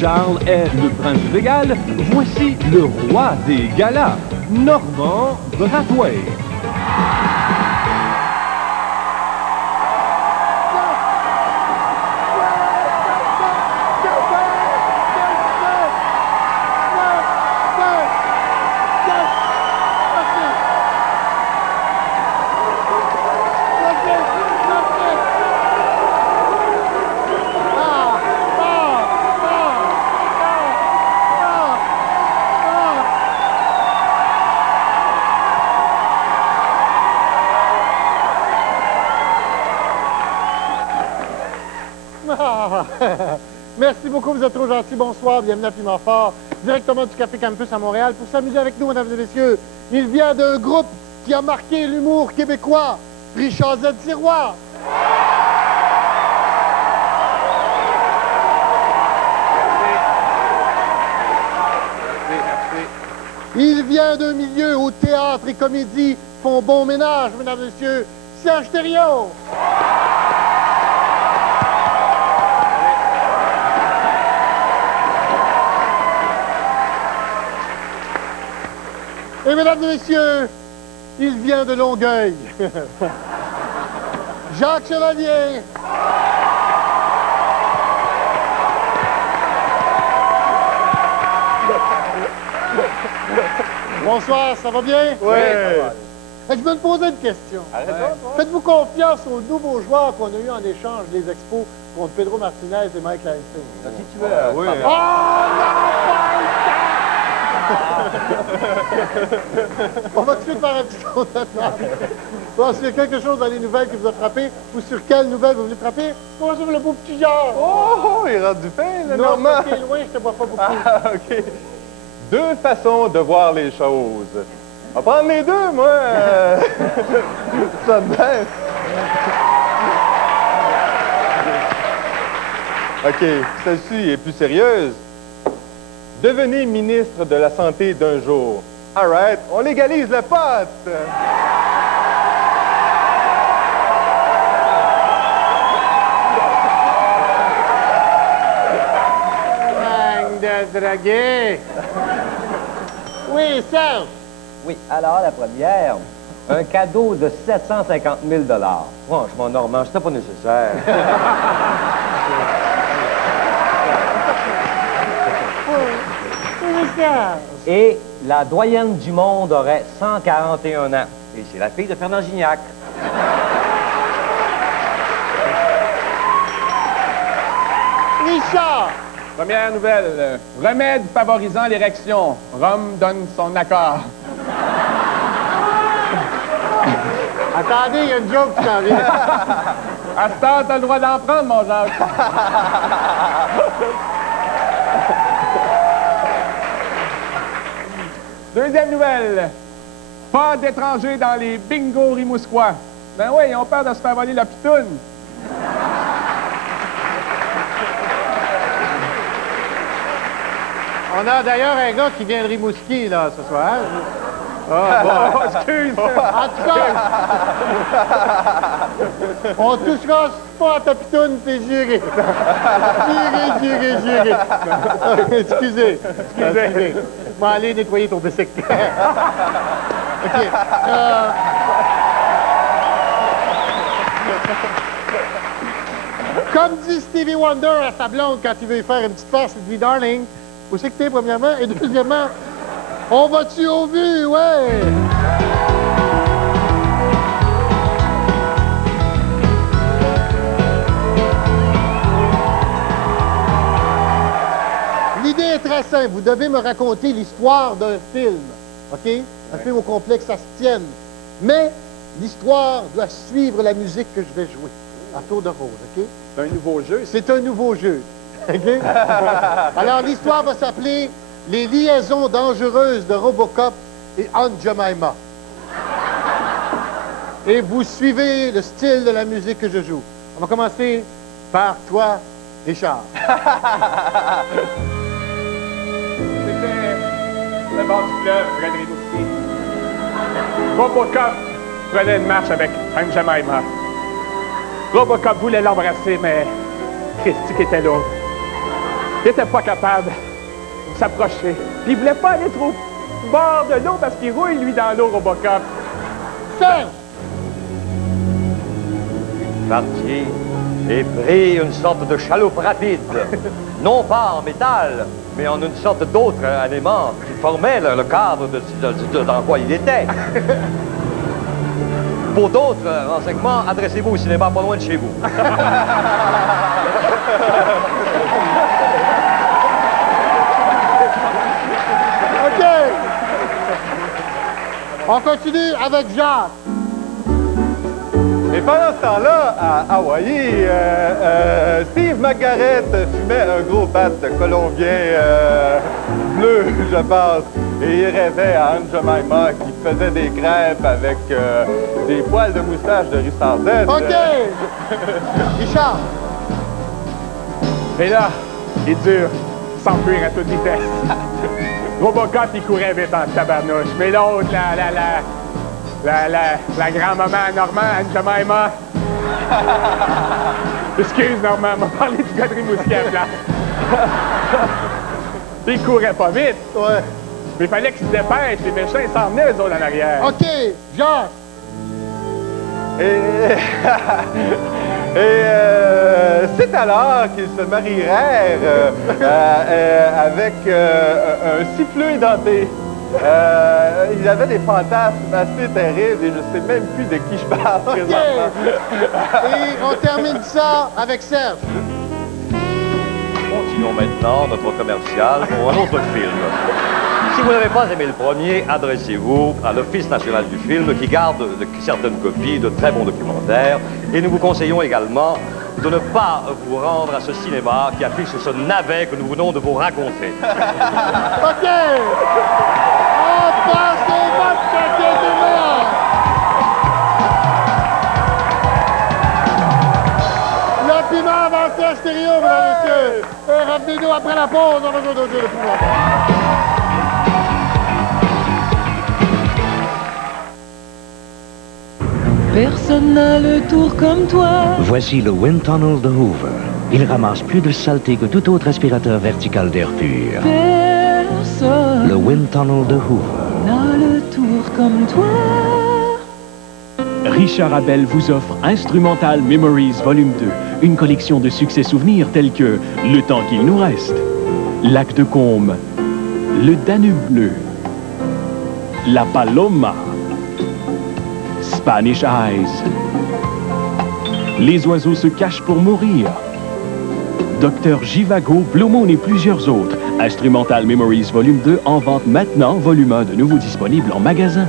Charles est le prince du régal, voici le roi des galas, Normand Brathwaite. Merci beaucoup, vous êtes trop gentils. Bonsoir, bienvenue à Piment Fort, directement du Café Campus à Montréal. Pour s'amuser avec nous, mesdames et messieurs, il vient d'un groupe qui a marqué l'humour québécois, Richard Z. Sirois. Il vient d'un milieu où théâtre et comédie font bon ménage, mesdames et messieurs, Serge Thériault. Et mesdames et messieurs, il vient de Longueuil. Jacques Chevalier. Bonsoir, ça va bien? Oui. Je me posais une question. Faites-vous confiance aux nouveaux joueurs qu'on a eu en échange des expos contre Pedro Martinez et Mike Lansing? Qui tu veux? Oui. Oh non, on va tout de suite faire un petit compte à table. Bon, s'il y a quelque chose dans les nouvelles qui vous a frappé, ou sur quelle nouvelle vous voulez frapper, bonjour le beau petit Georges. Oh, il rentre du pain, là, Normand. Non, t'es loin, je te vois pas beaucoup. Ah, OK. Deux façons de voir les choses. On va prendre les deux, moi. Ça te baisse. OK, celle-ci est plus sérieuse. Devenez ministre de la Santé d'un jour. All right, on légalise le pot. Gang de draguer. Oui, Serge. Oui, alors la première, un cadeau de 750 000 $. Franchement, Normand, c'était pas nécessaire. Et la doyenne du monde aurait 141 ans. Et c'est la fille de Fernand Gignac. Richard. Première nouvelle. Remède favorisant l'érection. Rome donne son accord. Attendez, il y a une joke qui s'en vient. À ce temps, t'as le droit d'en prendre, mon Jacques. Deuxième nouvelle. Pas d'étrangers dans les bingos rimousquois. Ben oui, ils ont peur de se faire voler la pitoune. On a d'ailleurs un gars qui vient de Rimouski, là, ce soir. Ah, bon, excuse. En tout cas, on touchera pas à ta pitoune, c'est juré. Juré. Excusez. Je vais aller nettoyer ton bicycle. OK. Comme dit Stevie Wonder à sa blonde quand il veut lui faire une petite farce, il dit « Darling, où c'est que t'es, premièrement? Et deuxièmement, on va-tu au vu, ouais! » L'idée est très simple. Vous devez me raconter l'histoire d'un film, OK? Un film au complet que ça se tienne. Mais l'histoire doit suivre la musique que je vais jouer à tour de rôle, OK? C'est un nouveau jeu. C'est un nouveau jeu, OK? Alors, l'histoire va s'appeler « Les liaisons dangereuses de Robocop et Aunt Jemima ». Et vous suivez le style de la musique que je joue. On va commencer par toi, Richard. C'était le bord du fleuve, près de Rimouski. Robocop prenait une marche avec Aunt Jemima. Robocop voulait l'embrasser, mais Christy qui était là. Il était pas capable de s'approcher. Puis il voulait pas aller trop au bord de l'eau parce qu'il rouille, lui, dans l'eau, Robocop. Serge! Parti et pris une sorte de chaloupe rapide, non pas en métal, mais en une sorte d'autre élément qui formait le cadre dans quoi il était. Pour d'autres renseignements, adressez-vous au cinéma pas loin de chez vous. OK. On continue avec Jacques. Et pendant ce temps-là, à Hawaii, Steve McGarrett fumait un gros bat de colombien bleu, je pense. Et il rêvait à Aunt Jemima qui faisait des crêpes avec des poils de moustache de Richardette. OK. Richard. Mais là, il est dur, s'enfuir à toute vitesse. Robocop, il courait vite en tabarnouche. Mais l'autre, la grand-maman Normand, Aunt Jemima. Excuse, Normand, m'a parlé du gars de Rimouski à la place. Il courait pas vite. Ouais. Mais il fallait qu'il se dépêche. Les méchants, ils s'en venaient, eux autres, en arrière. OK. Jacques. C'est alors qu'ils se marieraient avec un siffleux édenté. Il avait des fantasmes assez terribles et je sais même plus de qui je parle présentement. Et on termine ça avec Serge. Continuons maintenant notre commercial pour un autre film. Si vous n'avez pas aimé le premier, adressez-vous à l'Office national du film qui garde certaines copies de très bons documentaires. Et nous vous conseillons également de ne pas vous rendre à ce cinéma qui affiche ce navet que nous venons de vous raconter. OK. On passe au vote paquet de mort. Le piment avancé à stéréo, mesdames et messieurs. Et revenez-nous après la pause. On va jouer d'autres jeux de piment. Personne n'a le tour comme toi. Voici le Wind Tunnel de Hoover. Il ramasse plus de saleté que tout autre aspirateur vertical d'air pur. Personne Le Wind Tunnel de Hoover. n'a le tour comme toi. Richard Abel vous offre Instrumental Memories Volume 2, une collection de succès souvenirs tels que Le temps qu'il nous reste, Lac de Combe, Le Danube bleu, La Paloma, Spanish Eyes, Les oiseaux se cachent pour mourir, Docteur Jivago, Blue Moon et plusieurs autres. Instrumental Memories Volume 2 en vente maintenant, volume 1 de nouveau disponible en magasin.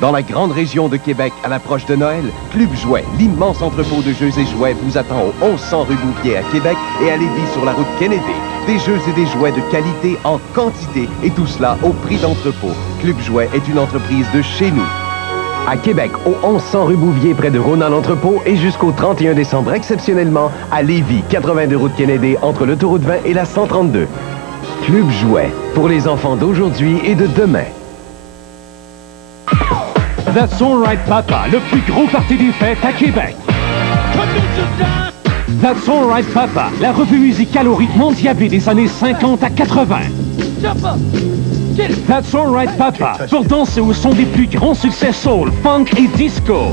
Dans la grande région de Québec, à l'approche de Noël, Club Jouet, l'immense entrepôt de jeux et jouets, vous attend au 1100 rue Bouvier à Québec et à Lévis sur la route Kennedy. Des jeux et des jouets de qualité en quantité et tout cela au prix d'entrepôt. Club Jouet est une entreprise de chez nous. À Québec, au 1100 rue Bouvier, près de Ronan-l'Entrepôt et jusqu'au 31 décembre exceptionnellement à Lévis, 82 route Kennedy, entre l'autoroute 20 et la 132. Club Jouet, pour les enfants d'aujourd'hui et de demain. That's Alright Papa, le plus gros party des fêtes à Québec. That's Alright Papa, la revue musicale au rythme endiablé des années 50 à 80. That's Alright Papa, pour danser au son des plus grands succès soul, funk et disco.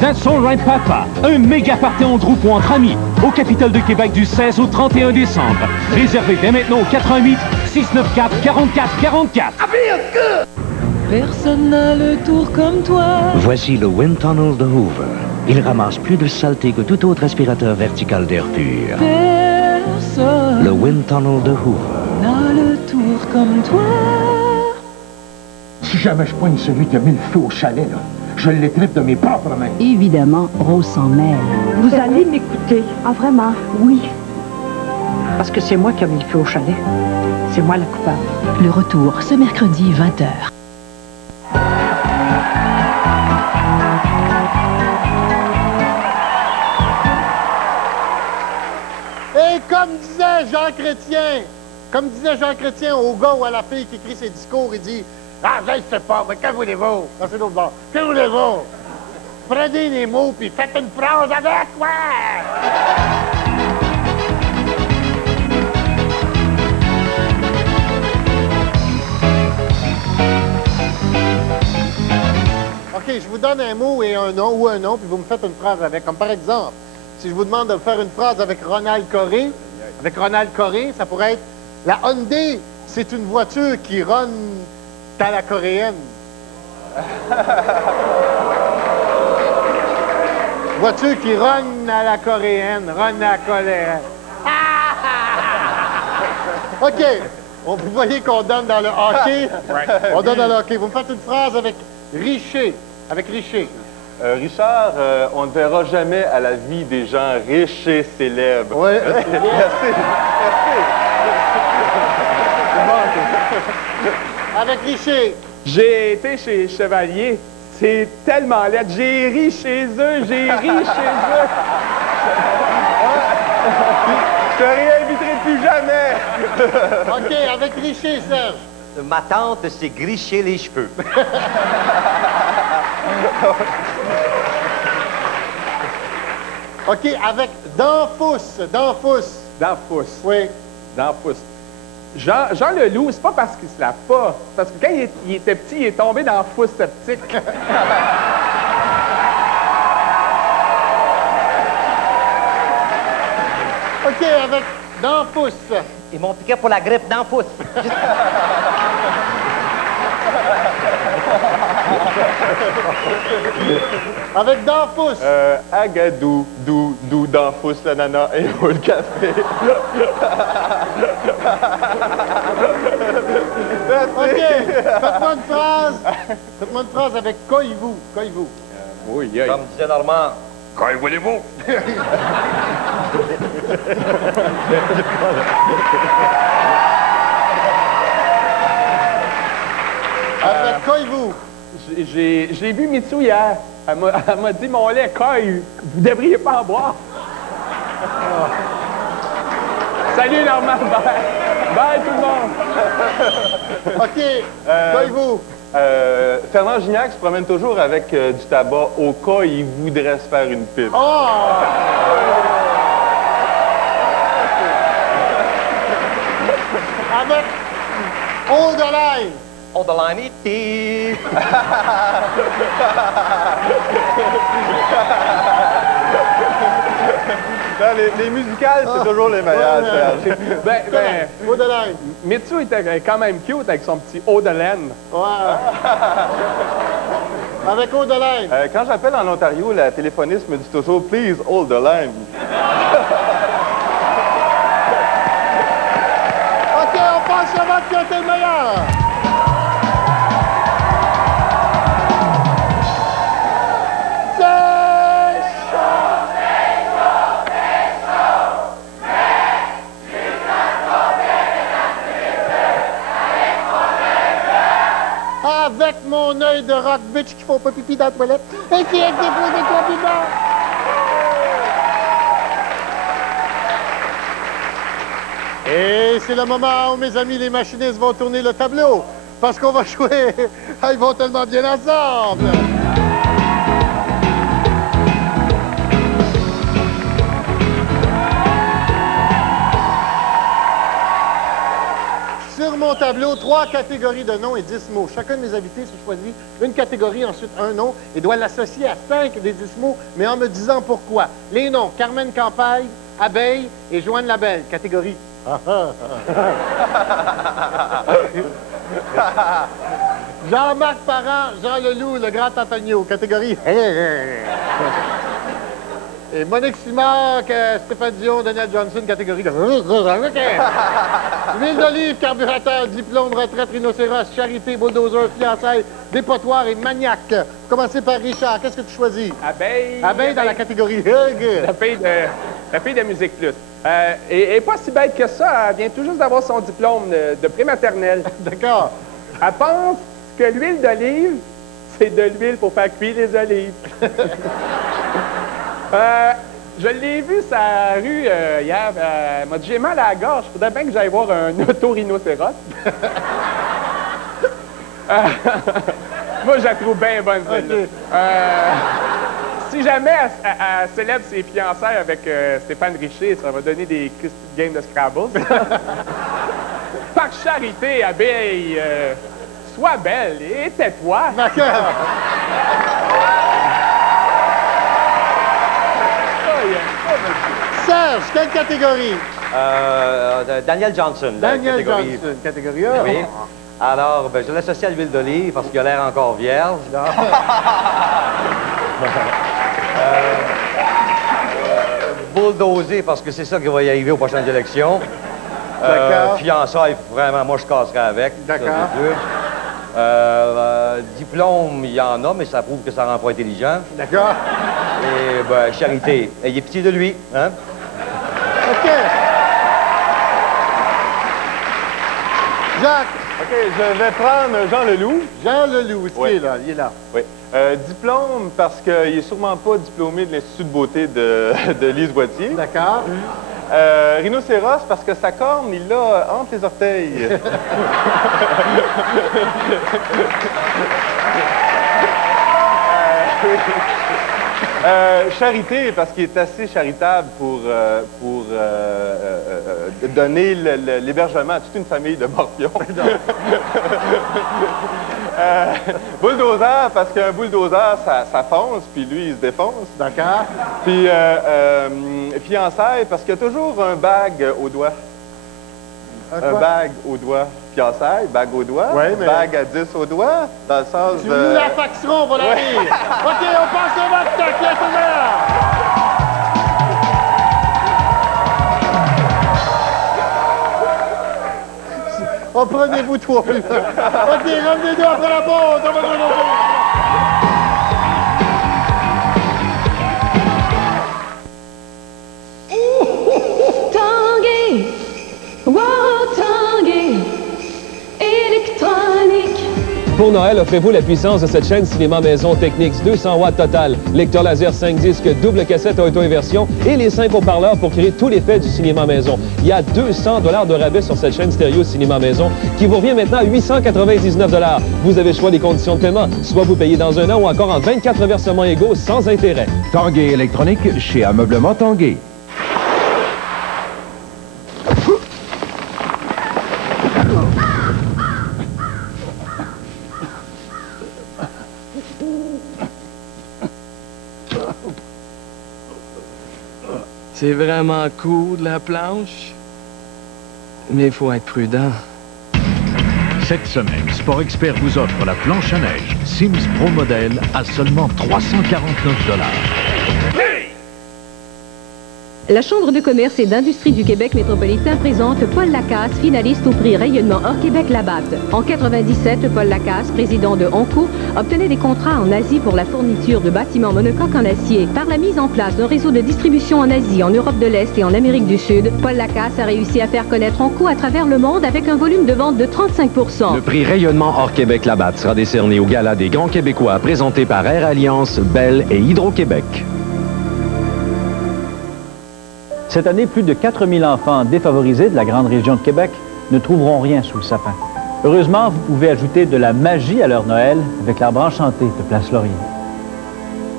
That's Alright Papa, un méga party en groupe ou entre amis, au Capitole de Québec du 16 au 31 décembre. Réservé dès maintenant au 88 694 44 44. Personne n'a le tour comme toi. Voici le Wind Tunnel de Hoover. Il ramasse plus de saleté que tout autre aspirateur vertical d'air pur. Personne Le Wind Tunnel de Hoover. n'a le tour comme toi. Si jamais je poigne celui qui a mis le feu au chalet, là, je l'étripe de mes propres mains. Évidemment, Rose s'en mêle. Vous allez m'écouter? Ah, vraiment? Oui. Parce que c'est moi qui ai mis le feu au chalet. C'est moi la coupable. Le retour, ce mercredi, 20h. Et comme disait Jean Chrétien au gars ou à la fille qui écrit ses discours, il dit « Ah, je ne sais pas, mais que voulez-vous? » Ah, c'est l'autre bord. « Que voulez-vous? » Prenez les mots, puis faites une phrase avec, ouais! OK, je vous donne un mot et un nom, ou un nom, puis vous me faites une phrase avec. Comme par exemple, si je vous demande de faire une phrase avec Ronald Coré, ça pourrait être « La Hyundai, c'est une voiture qui run à la coréenne. » Voiture qui run à la coréenne, run à la coréenne. OK, vous voyez qu'on donne dans le hockey. On donne dans le hockey. Vous me faites une phrase avec Richer. Avec Richer. Richard, on ne verra jamais à la vie des gens riches et célèbres. Oui. Merci. Avec Richer. J'ai été chez Chevalier. C'est tellement laid. J'ai ri chez eux. J'ai ri chez eux. Je te réinviterai plus jamais. OK, avec Richer, Serge. Ma tante s'est griché les cheveux. OK, avec Danfous. Danfous. Oui. Danfous. Jean Leloup, c'est pas parce qu'il se lave pas. C'est parce que quand il était petit, il est tombé dans la fosse septique. OK, avec Danfous. Ils m'ont piqué pour la grippe d'Anfous. Avec Danfous. Agadou, dou, Danfous, la nana, et où le café. OK, faites-moi une phrase avec Coyez-vous. Oui, Comme disait Normand, quand voulez-vous? Avec Coyez-vous. J'ai vu Mitsou hier. Elle m'a dit, mon lait, Coy, vous devriez pas en boire. Salut, Normand. Bye, tout le monde. OK, Coyez-vous. Fernand Gignac se promène toujours avec du tabac au cas où il voudrait se faire une pipe. Oh! Avec Odeline. Odeline E.T. Les musicales, c'est toujours les meilleurs, Serge. Odeline. Mitsou était quand même cute avec son petit eau de laine. Ouais. Avec Odeline. Quand j'appelle en Ontario, la téléphoniste me dit toujours « Please, hold the line ». OK, on passe au vote qui a été le meilleur. Avec mon œil de rock bitch qui font pas pipi dans la toilette. Et qui est déposé compliment. Et c'est le moment où, mes amis, les machinistes vont tourner le tableau. Parce qu'on va jouer. Ils vont tellement bien ensemble. Sur mon tableau, 3 catégories de noms et 10 mots. Chacun de mes invités se choisit une catégorie, ensuite un nom, et doit l'associer à 5 des 10 mots, mais en me disant pourquoi. Les noms, Carmen Campagne, Abeille et Joanne Labelle. Catégorie. Jean-Marc Parent, Jean Leloup, le grand Antonio. Catégorie. Et Monique Simard, Stéphane Dion, Daniel Johnson, catégorie de... Huile d'olive, carburateur, diplôme, retraite, rhinocéros, charité, bulldozer, fiançailles, dépotoir et maniaque. Commencez par Richard. Qu'est-ce que tu choisis? Abeille. Abeille dans la catégorie. La fille de Musique Plus. Et pas si bête que ça. Elle vient tout juste d'avoir son diplôme de prématernelle. D'accord. Elle pense que l'huile d'olive, c'est de l'huile pour faire cuire les olives. Je l'ai vu sur la rue hier. Elle m'a dit, j'ai mal à la gorge. Il faudrait bien que j'aille voir un autorhinocéros. Moi, je la trouve bien bonne, celle-là. si jamais elle célèbre ses fiançailles avec Stéphane Richer, ça va donner des petites games de Scrabble. Par charité, abeille, sois belle et tais-toi. D'accord. Serge, quelle catégorie? Daniel Johnson. Daniel Johnson, catégorie A. Oui. Alors, ben, je l'associe à l'huile d'olive parce qu'il a l'air encore vierge. Bulldozer parce que c'est ça qui va y arriver aux prochaines élections. D'accord. Fiançailles, vraiment, moi je casserai avec. D'accord. Diplôme, il y en a, mais ça prouve que ça rend pas intelligent. D'accord. Et ben, charité, ayez pitié de lui, hein? OK. Jacques. OK, je vais prendre Jean Leloup. Jean Leloup, aussi, Oui. là, il est là. Oui. Diplôme, parce qu'il n'est sûrement pas diplômé de l'Institut de beauté de Lise Boitier. D'accord. Rhinocéros, parce que sa corne, il l'a entre les orteils. Charité, parce qu'il est assez charitable pour donner l'hébergement à toute une famille de morpions. Bulldozer, parce qu'un bulldozer, ça fonce, puis lui, il se défonce. D'accord. Puis fiançailles, parce qu'il y a toujours un bag au doigt. Un bag au doigt. Fiançailles, bag au doigt. Ouais, mais... Bag à 10 au doigt, dans le sens Tu de... nous la faxeras, on va la lire. OK, on passe au vote. Qui est ouvert? Reprenez-vous toi. OK, revenez-nous après la pause. On va donner nos tours. Tanguay, wow, Tanguay, électronique. Pour Noël, offrez-vous la puissance de cette chaîne Cinéma Maison Technics 200 watts total, lecteur laser 5 disques, double cassette auto-inversion et les 5 haut-parleurs pour créer tout l'effet du cinéma maison. Il y a 200 $ de rabais sur cette chaîne stéréo Cinéma Maison qui vous revient maintenant à 899 $. Vous avez le choix des conditions de paiement, soit vous payez dans un an ou encore en 24 versements égaux sans intérêt. Tanguay électronique chez Ameublement Tanguay. C'est vraiment cool, la planche. Mais il faut être prudent. Cette semaine, Sport Expert vous offre la planche à neige Sims Pro Model à seulement 349 $. La Chambre de commerce et d'industrie du Québec métropolitain présente Paul Lacasse, finaliste au prix Rayonnement hors Québec Labatt. En 97, Paul Lacasse, président de Onco, obtenait des contrats en Asie pour la fourniture de bâtiments monocoques en acier. Par la mise en place d'un réseau de distribution en Asie, en Europe de l'Est et en Amérique du Sud, Paul Lacasse a réussi à faire connaître Onco à travers le monde avec un volume de vente de 35 %. Le prix Rayonnement hors Québec Labatt sera décerné au Gala des Grands Québécois présenté par Air Alliance, Bell et Hydro-Québec. Cette année, plus de 4000 enfants défavorisés de la grande région de Québec ne trouveront rien sous le sapin. Heureusement, vous pouvez ajouter de la magie à leur Noël avec l'arbre enchanté de Place Laurier.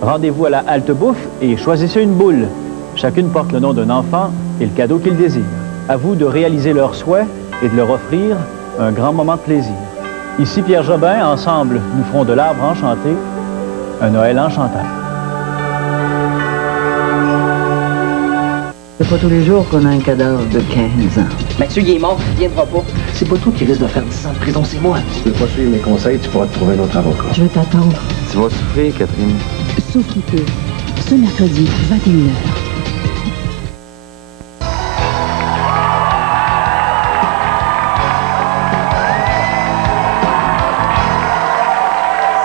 Rendez-vous à la Halte Bouffe et choisissez une boule. Chacune porte le nom d'un enfant et le cadeau qu'il désire. À vous de réaliser leurs souhaits et de leur offrir un grand moment de plaisir. Ici Pierre Jobin, ensemble, nous ferons de l'arbre enchanté un Noël enchantant. C'est pas tous les jours qu'on a un cadavre de 15 ans. Mathieu, il est mort, il viendra pas. C'est pas toi qui risque de faire 10 ans de prison, c'est moi. Si tu veux pas suivre mes conseils, tu pourras te trouver un autre avocat. Je vais t'attendre. Tu vas souffrir, Catherine. Sauf qui peut. Ce mercredi, 21h.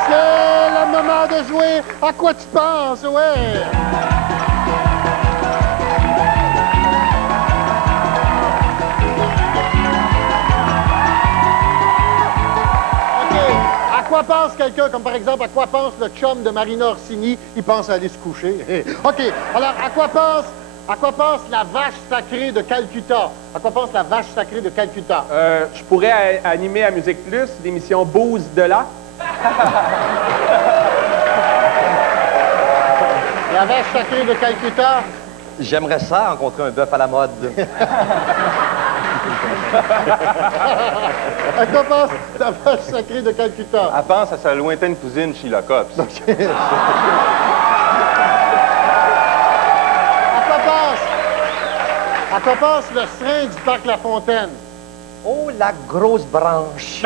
C'est le moment de jouer. À quoi tu penses, ouais? À quoi pense quelqu'un, comme par exemple, à quoi pense le chum de Marina Orsini? Il pense à aller se coucher. OK, alors, à quoi pense la vache sacrée de Calcutta? À quoi pense la vache sacrée de Calcutta? Je pourrais animer à Musique Plus l'émission Booze de là. La vache sacrée de Calcutta. J'aimerais ça, rencontrer un bœuf à la mode. À quoi pense la vache sacrée de Calcutta? Elle pense à sa lointaine cousine Sheila Cops. À quoi pense le serin du parc La Fontaine? Oh, la grosse branche.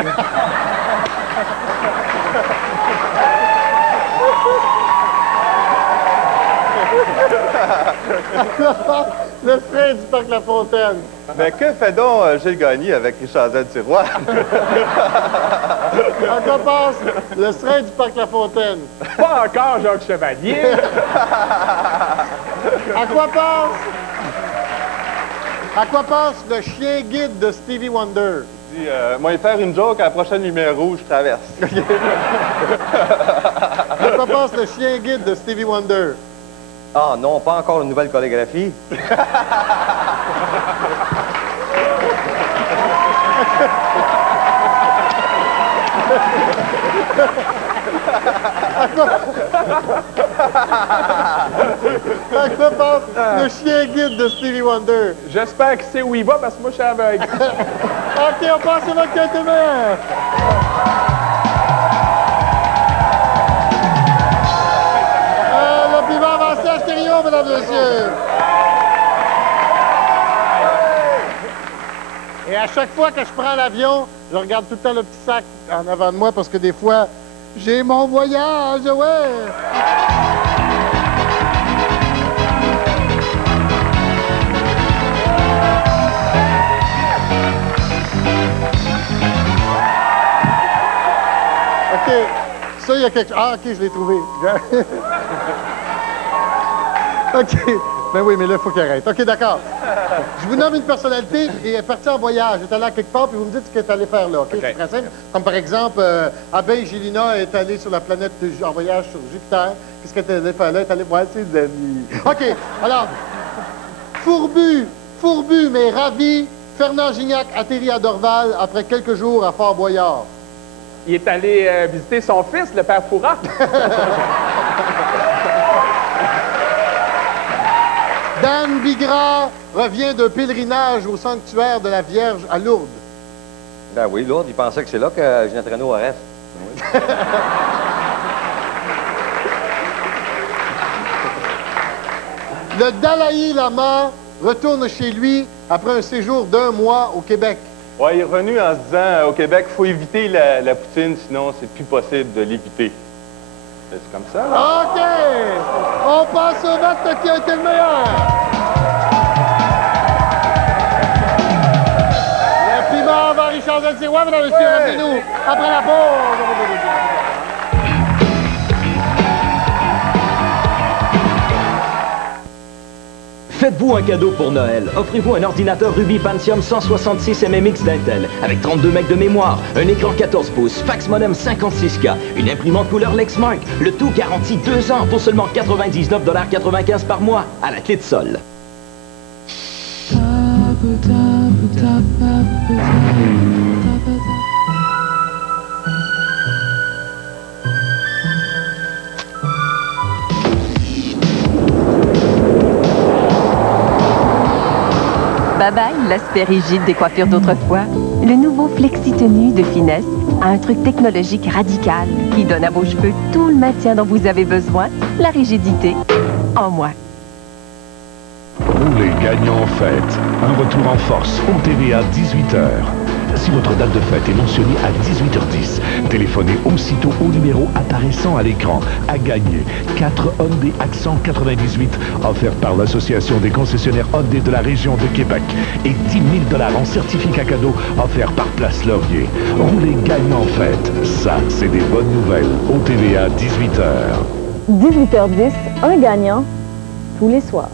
Le serin du parc La Fontaine. Mais que fait donc Gilles Gagné avec Richard Z. Sirois? À quoi pense le serin du parc La Fontaine? Pas encore Jacques Chevalier. À quoi pense le chien guide de Stevie Wonder? Il dit, moi, il faire une joke à la prochaine lumière rouge, je traverse. À quoi pense le chien guide de Stevie Wonder? Ah non, pas encore une nouvelle chorégraphie. À quoi pense le chien guide de Stevie Wonder? J'espère qu'il sait où il va parce que moi, je suis aveugle. OK, on passe à votre quête. Le piment avancé à stéréo, mesdames et messieurs. Et à chaque fois que je prends l'avion, je regarde tout le temps le petit sac en avant de moi parce que des fois, j'ai mon voyage, ouais! OK. Ça, il y a quelque chose. Ah, OK, je l'ai trouvé. OK. Ben oui, mais là, il faut qu'il arrête. OK, d'accord. Je vous nomme une personnalité et elle est partie en voyage. Elle est allée à quelque part, puis vous me dites ce qu'elle est allée faire là. OK? C'est très simple. Comme par exemple, Abeille Gélina est allée sur la planète en voyage sur Jupiter. Qu'est-ce qu'elle est allée faire là? Elle est allée voir ses amis. OK. Alors, fourbu, mais ravi, Fernand Gignac atterrit à Dorval après quelques jours à Fort-Boyard. Il est allé visiter son fils, le père Fouras. Dan Bigra revient d'un pèlerinage au sanctuaire de la Vierge à Lourdes. Ben oui, Lourdes, il pensait que c'est là que Ginette Renault reste. Oui. Le Dalai Lama retourne chez lui après un séjour d'1 mois au Québec. Ouais, il est revenu en se disant, au Québec, il faut éviter la poutine, sinon c'est plus possible de l'éviter. C'est comme ça, là? OK! On passe au vote qui a été le meilleur! Le piment va Richard Z. Sirois, mesdames et messieurs, revenez-nous après la pause! Faites-vous un cadeau pour Noël. Offrez-vous un ordinateur Ruby Pentium 166 MMX d'Intel avec 32 MB de mémoire, un écran 14 pouces, fax modem 56K, une imprimante couleur Lexmark. Le tout garanti 2 ans pour seulement 99,95 $ par mois à la clé de sol. Bye bye, l'aspect rigide des coiffures d'autrefois. Le nouveau Flexi-Tenue de finesse a un truc technologique radical qui donne à vos cheveux tout le maintien dont vous avez besoin, la rigidité en moins. Roulez gagnant en fête. Un retour en force au TVA 18h. Si votre date de fête est mentionnée à 18h10, téléphonez aussitôt au numéro apparaissant à l'écran. À gagner 4 Hyundai Accent 98 offerts par l'Association des concessionnaires Hyundai de la région de Québec et 10 000 $ en certificat cadeau offerts par Place Laurier. Roulez gagnant en fête. Ça, c'est des bonnes nouvelles au TVA 18h. 18h10, un gagnant tous les soirs.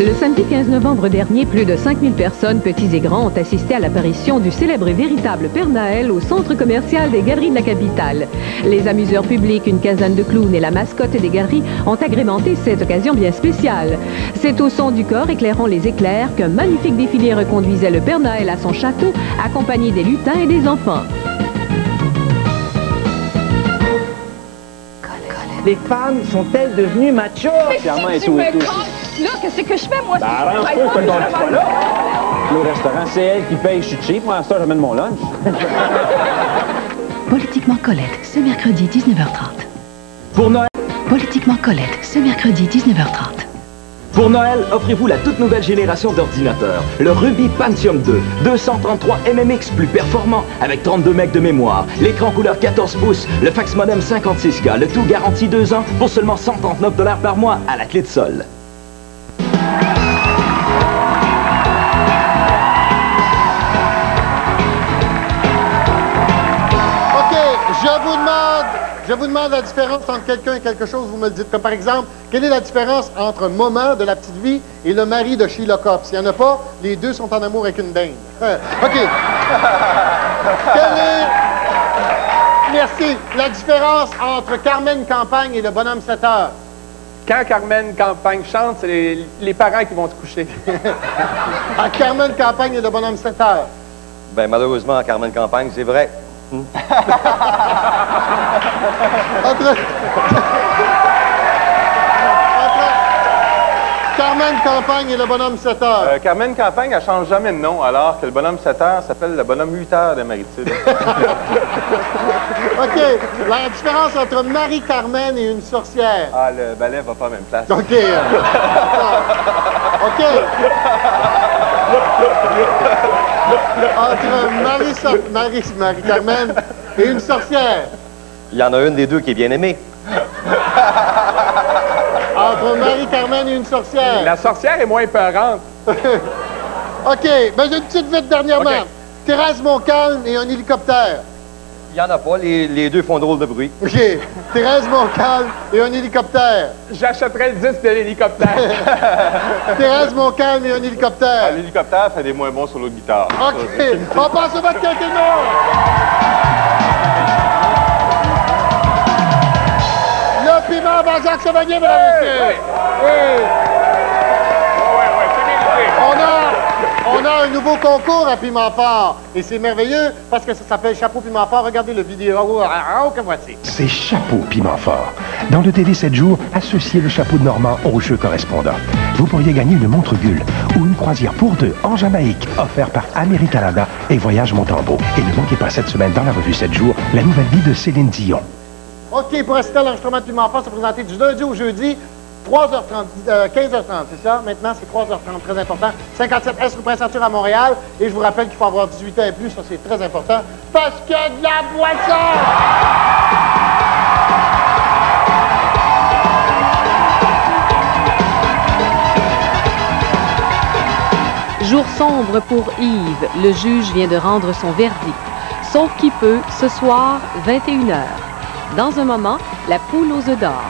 Le samedi 15 novembre dernier, plus de 5000 personnes, petits et grands, ont assisté à l'apparition du célèbre et véritable Père Noël au centre commercial des Galeries de la capitale. Les amuseurs publics, une quinzaine de clowns et la mascotte des galeries ont agrémenté cette occasion bien spéciale. C'est au son du corps éclairant les éclairs qu'un magnifique défilé reconduisait le Père Noël à son château, accompagné des lutins et des enfants. Les femmes sont-elles devenues machos? Mais si tu me casses, là, qu'est-ce que je fais, moi? Ben, arrange-toi, c'est ton petit là. Le restaurant, c'est elle qui paye, je suis cheap. Moi, à ce temps, j'amène mon lunch. Politiquement Colette, ce mercredi 19h30. Pour Noël, Politiquement Colette, ce mercredi 19h30. Pour Noël, offrez-vous la toute nouvelle génération d'ordinateurs, le Ruby Pentium 2, 233 MMX plus performant, avec 32 MB de mémoire, l'écran couleur 14 pouces, le fax modem 56K, le tout garanti 2 ans pour seulement 139 $ par mois à la clé de sol. Je vous demande la différence entre quelqu'un et quelque chose, vous me le dites. Comme par exemple, quelle est la différence entre Maman de La Petite Vie et le mari de Sheila Copps? S'il n'y en a pas, les deux sont en amour avec une dinde. OK. Quelle est... Merci. La différence entre Carmen Campagne et le bonhomme 7 heures? Quand Carmen Campagne chante, c'est les parents qui vont se coucher. À Carmen Campagne et le bonhomme 7 heures? Ben malheureusement, Carmen Campagne, c'est vrai. Entre Carmen Campagne et le bonhomme 7 heures. Carmen Campagne, elle change jamais de nom, alors que le bonhomme 7 heures s'appelle le bonhomme 8 heures de Marie-Tide. OK. La différence entre Marie-Carmen et une sorcière. Ah, le ballet va pas à la même place. OK. OK. Entre Marie-Carmen et une sorcière. Il y en a une des deux qui est bien aimée. Entre Marie-Carmen et une sorcière. La sorcière est moins peurante. OK. Ben, j'ai une petite vite dernièrement. Okay. Thérèse Montcalm et un hélicoptère. Il n'y en a pas. Les deux font drôle de bruit. OK. Thérèse Montcalm et un hélicoptère. J'achèterais le disque de l'hélicoptère. Thérèse Montcalm et un hélicoptère. Ah, l'hélicoptère fait des moins bons solos de guitare. OK. On passe au vote quinquennat. Le piment Jean-Jacques Chevalier, mesdames et messieurs. On a un nouveau concours à Piment Fort. Et c'est merveilleux parce que ça s'appelle Chapeau Piment Fort. Regardez le vidéo. Oh, que voici. C'est Chapeau Piment Fort. Dans le télé 7 jours, associez le chapeau de Normand au jeu correspondant. Vous pourriez gagner une montre Gull ou une croisière pour deux en Jamaïque, offert par Américanada et Voyage Montembeau. Et ne manquez pas cette semaine dans la revue 7 jours, la nouvelle vie de Céline Dion. OK, pour assister à l'enregistrement de Piment Fort, c'est présenté du lundi au jeudi. 3h30, 15h30, c'est ça? Maintenant, c'est 3h30, très important. 57S rue Prince-Arthur à Montréal. Et je vous rappelle qu'il faut avoir 18 ans et plus, ça c'est très important, parce qu'il y a de la boisson! Jour sombre pour Yves. Le juge vient de rendre son verdict. Sauf qu'il peut, ce soir, 21h. Dans un moment, la poule aux œufs d'or.